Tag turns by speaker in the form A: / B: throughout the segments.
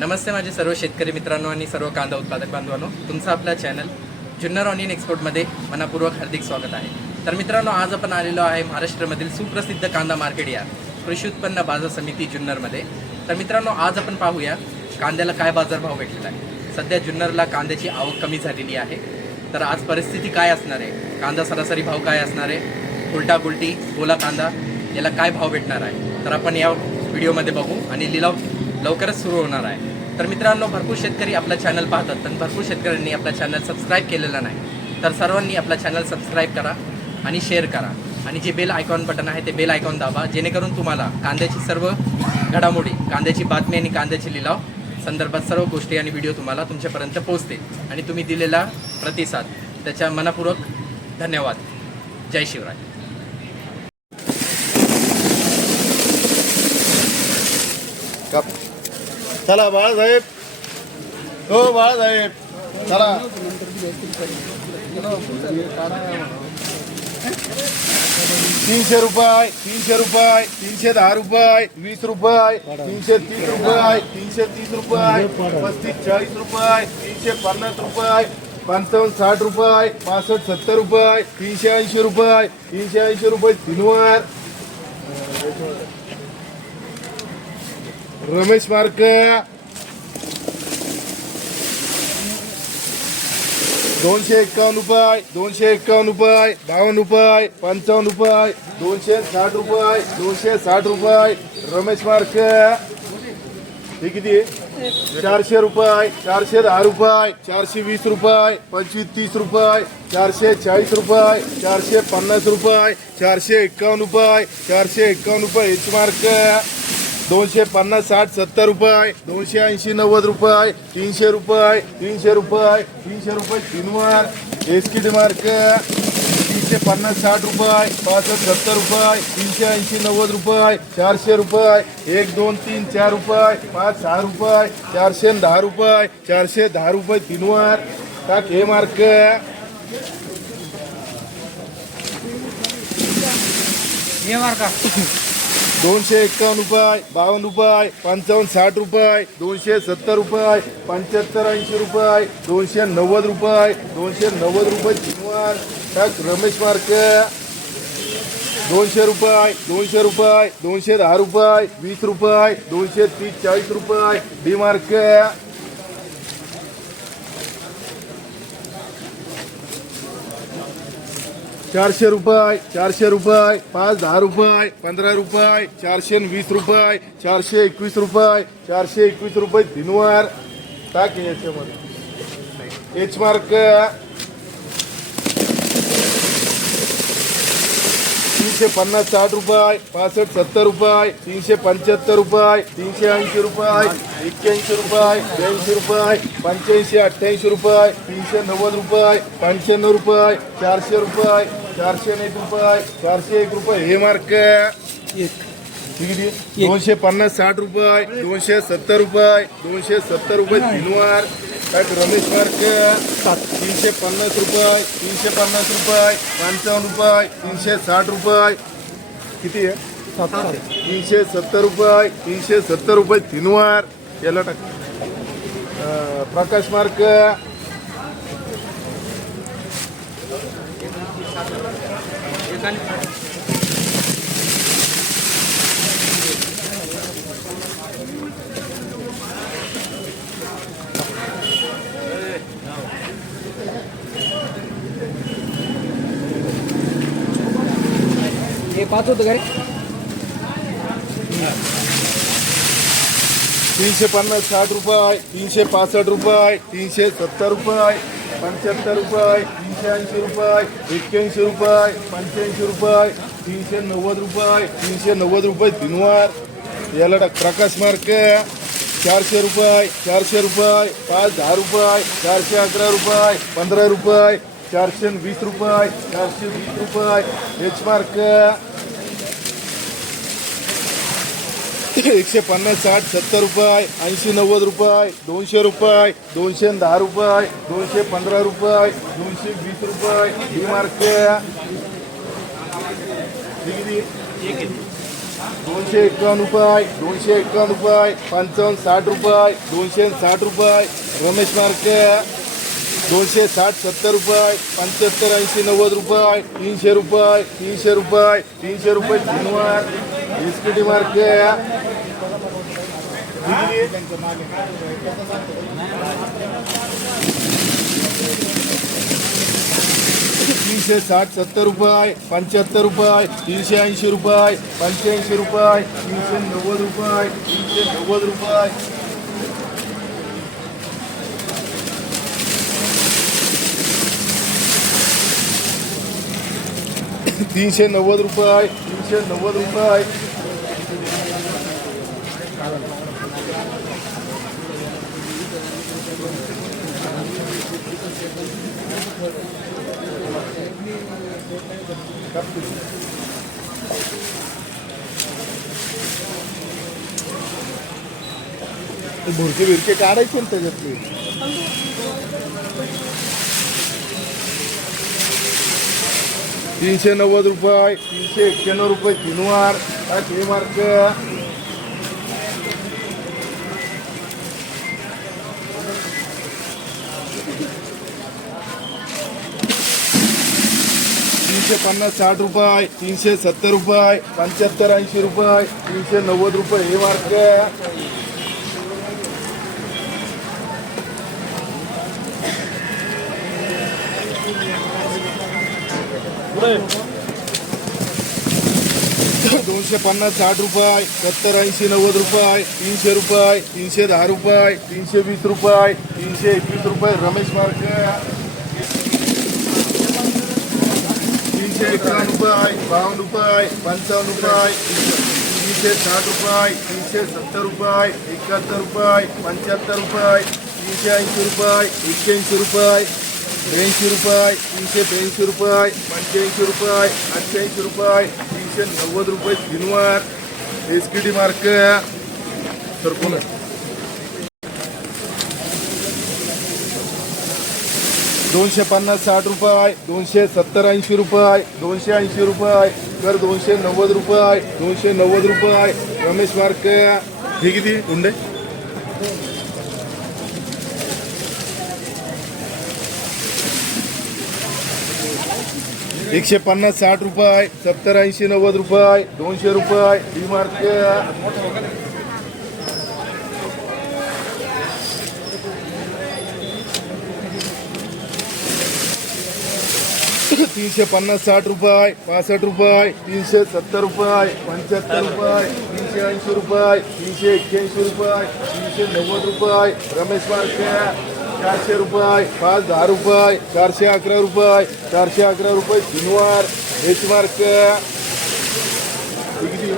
A: नमस्ते माझे सर्व शेतकरी मित्रांनो आणि सर्व कांदा उत्पादक बांधवांनो. तुमचा आपला चॅनल जुन्नर ऑनियन एक्सपोर्टमध्ये मनापूर्वक हार्दिक स्वागत आहे. तर मित्रांनो आज आपण आलेलो आहे महाराष्ट्रामधील सुप्रसिद्ध कांदा मार्केट या कृषी उत्पन्न बाजार समिती जुन्नरमध्ये. तर मित्रांनो आज आपण पाहूया कांद्याला काय बाजारभाव भेटलेला आहे. सध्या जुन्नरला कांद्याची आवक कमी झालेली आहे. तर आज परिस्थिती काय असणार आहे? कांदा सरासरी भाव काय असणार आहे? उलटा गुलटी ओला कांदा याला काय भाव भेटणार आहे? तर आपण या व्हिडिओमध्ये बघू आणि लिलाव लवकरच सुरू होणार आहे. तर मित्रांनो भरपूर शेतकरी आपला चॅनल पाहतात पण भरपूर शेतकऱ्यांनी आपला चॅनल सबस्क्राईब केलेला नाही. तर सर्वांनी आपला चॅनल सबस्क्राईब करा आणि शेअर करा. आणि जे बेल आयकॉन बटन आहे ते बेल आयकॉन दाबा. जेणेकरून तुम्हाला कांद्याची सर्व घडामोडी कांद्याची बातमी आणि कांद्याची लिलाव संदर्भात सर्व गोष्टी आणि व्हिडिओ तुम्हाला तुमच्यापर्यंत पोहोचतील. आणि तुम्ही दिलेला प्रतिसाद त्याच्या मनापूर्वक धन्यवाद. जय शिवराय.
B: कप. चला बाळासाहेब. हो बाळासाहेब. चला. तीनशे रुपये तीनशे रुपये तीनशे दहा रुपये वीस रुपये तीनशे तीस रुपये तीनशे तीस रुपये पस्तीस चाळीस रुपये तीनशे पन्नास रुपये पंचावन्न साठ रुपये पासष्ट सत्तर रुपये तीनशे ऐंशी रुपये तीनशे ऐंशी रुपये तीनवार. रमेश मार्क दोनशे एक्कावन्न रुपये, दोनशे एक्कावन्न रुपये बावन्न रुपये पंचावन्न रुपये, दोनशे साठ रुपये, दोनशे साठ रुपये, रमेश मार्क हे। किती चारशे रुपये, चारशे दहा रुपये, चारशे वीस रुपये, पंचवीस तीस रुपये, चारशे चाळीस रुपये, चारशे पन्नास रुपये, चारशे एक्कावन्न रुपये, चारशे एक्कावन्न रुपये, एच मार्क दोनशे पन्नास साठ सत्तर रुपये. दोनशे ऐंशी नव्वद रुपये. तीनशे रुपये तीनशे रुपये. तीनशे रुपये तीनवार एसकी मार्क. तीनशे पन्नास साठ रुपये. पासष्ट सत्तर रुपये. तीनशे ऐंशी नव्वद रुपये. चारशे रुपये. एक दोन तीन चार रुपये. पाच सहा रुपये. चारशे दहा रुपये. चारशे दहा रुपये तीनवार टाक हे मार्क. दोनशे एक्कावन्न रुपये बावन्न रुपये पंचावन्न साठ रुपये दोनशे सत्तर रुपये पंच्याहत्तर ऐंशी रुपये दोनशे नव्वद रुपये दोनशे नव्वद रुपये चिनवार रमेश मार्क. दोनशे रुपये दोनशे रुपये दोनशे दहा रुपये वीस रुपये दोनशे तीस चाळीस रुपये डी मार्क. चारशे रुपये चारशे रुपये पाच दहा रुपये पंधरा रुपये चारशे आणि वीस रुपये चारशे एकवीस रुपये चारशे एकवीस रुपये दिनवार. टाक याच्यामध्ये. एच मार्क तीनशे पन्नास साठ रुपये पासष्ट सत्तर रुपये तीनशे पंच्याहत्तर रुपये तीनशे ऐंशी रुपये एक्क्याऐंशी रुपये ब्याऐंशी रुपये पंच्याऐंशी अठ्ठ्याऐंशी रुपये तीनशे नव्वद रुपये पंच्याण्णव रुपये चारशे रुपये चारशे एक रुपये चारशे एक रुपये. हे मार्क दोनशे पन्नास साठ रुपये दोनशे सत्तर रुपये दोनशे सत्तर रुपये तीनवार. काय रमेश मार्क तीनशे पन्नास रुपये तीनशे पन्नास रुपये पंचावन्न रुपये तीनशे साठ रुपये. किती आहे? तीनशे सत्तर रुपये तीनशे सत्तर रुपये तीनवार. याला टाक. प्रकाश मार्क.
C: एकाने पाच होतं घरी
B: तीनशे पन्नास साठ रुपये तीनशे पासष्ट रुपये तीनशे सत्तर रुपये पंच्याहत्तर रुपये तीनशे ऐंशी रुपये एक्क्याऐंशी रुपये पंच्याऐंशी रुपये तीनशे नव्वद रुपये तीनशे नव्वद रुपये तीनवार. याला टाक प्रकाश मार्क चारशे रुपये चारशे रुपये पाच दहा रुपये चारशे अकरा रुपये पंधरा रुपये चारशे वीस रुपये चारशे वीस रुपये. एच मार्क एकशे पन्नास साठ सत्तर रुपये ऐंशी नव्वद रुपये दोनशे रुपये दोनशे दहा रुपये दोनशे पंधरा रुपये दोनशे वीस रुपये डी मार्क दोनशे एकावन्न रुपये दोनशे एकावन्न रुपये पंचावन्न साठ रुपये दोनशे साठ रुपये रमेश मार्के दोनशे साठ सत्तर रुपये पंच्याहत्तर ऐंशी नव्वद रुपये तीनशे रुपये तीनशे रुपये तीनशे रुपये तीनवार बिस्किटी मारते तीनशे साठ सत्तर रुपये पंच्याहत्तर रुपये तीनशे ऐंशी रुपये पंच्याऐंशी रुपये तीनशे नव्वद रुपये तीनशे नव्वद रुपये. तीनशे नव्वद रुपये आहे तीनशे नव्वद रुपये. आहे भुरके बिरके काढायचे ना त्याच्यातले? तीनशे नव्वद रुपये तीनशे एक्क्याण्णव रुपये किनवार हा मार्क. तीनशे पन्नास साठ रुपये तीनशे सत्तर रुपये पंच्याहत्तर ऐंशी रुपये तीनशे नव्वद रुपये हे मार्क. दोनशे पन्नास साठ रुपये सत्तर ऐंशी नव्वद रुपये तीनशे रुपये तीनशे दहा रुपये तीनशे वीस रुपये तीनशे एकवीस रुपये रमेश मार्ग तीनशे एकावन्न रुपये बावन्न रुपये पंचावन्न रुपये तीनशे साठ रुपये तीनशे सत्तर रुपये एकाहत्तर रुपये पंच्याहत्तर रुपये तीनशे ऐंशी रुपये एक्क्याऐंशी रुपये. ब्याऐंशी रुपये तीनशे ब्याऐंशी रुपये पंच्याऐंशी रुपये अठ्ठ्याऐंशी रुपये तीनशे नव्वद रुपये दिनवार एस के डी मार्क. कोण दोनशे पन्नास साठ रुपये दोनशे सत्तर ऐंशी रुपये दोनशे ऐंशी रुपये कर दोनशे नव्वद रुपये दोनशे नव्वद रुपये. रमेश मार्क. हे किती? हुंडे एकशे पन्नास साठ रुपये सत्तर ऐंशी नव्वद रुपये दोनशे रुपये डी तीनशे पन्नास साठ रुपये पासष्ट रुपये तीनशे सत्तर रुपये पंच्याहत्तर रुपये तीनशे ऐंशी रुपये तीनशे एक्क्याऐंशी रुपये तीनशे नव्वद रुपये रमेश मार्के चारशे रुपये पाच दहा रुपये चारशे अकरा रुपये चारशे अकरा रुपये शनिवार एच किती?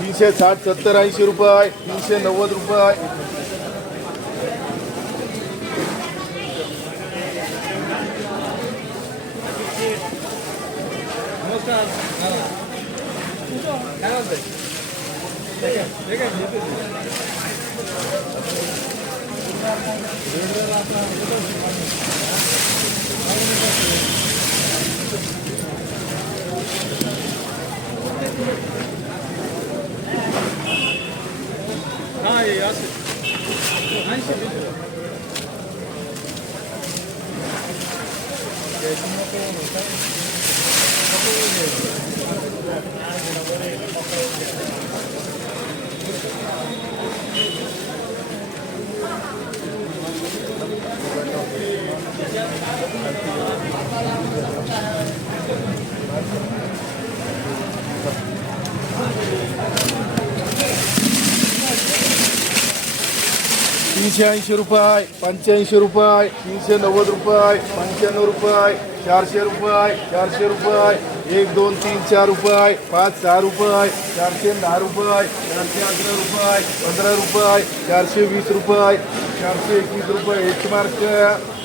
B: तीनशे साठ सत्तर ऐंशी रुपये तीनशे नव्वद रुपये. はい、あっ。何してる तीनशे ऐंशी रुपये पंच्याऐंशी रुपये तीनशे नव्वद रुपये पंच्याण्णव रुपये चारशे रुपये चारशे रुपये एक दोन तीन चार रुपये पाच सहा रुपये चारशे दहा रुपये चारशे अकरा रुपये पंधरा रुपये चारशे वीस रुपये चारशे एकवीस रुपये एक मार्क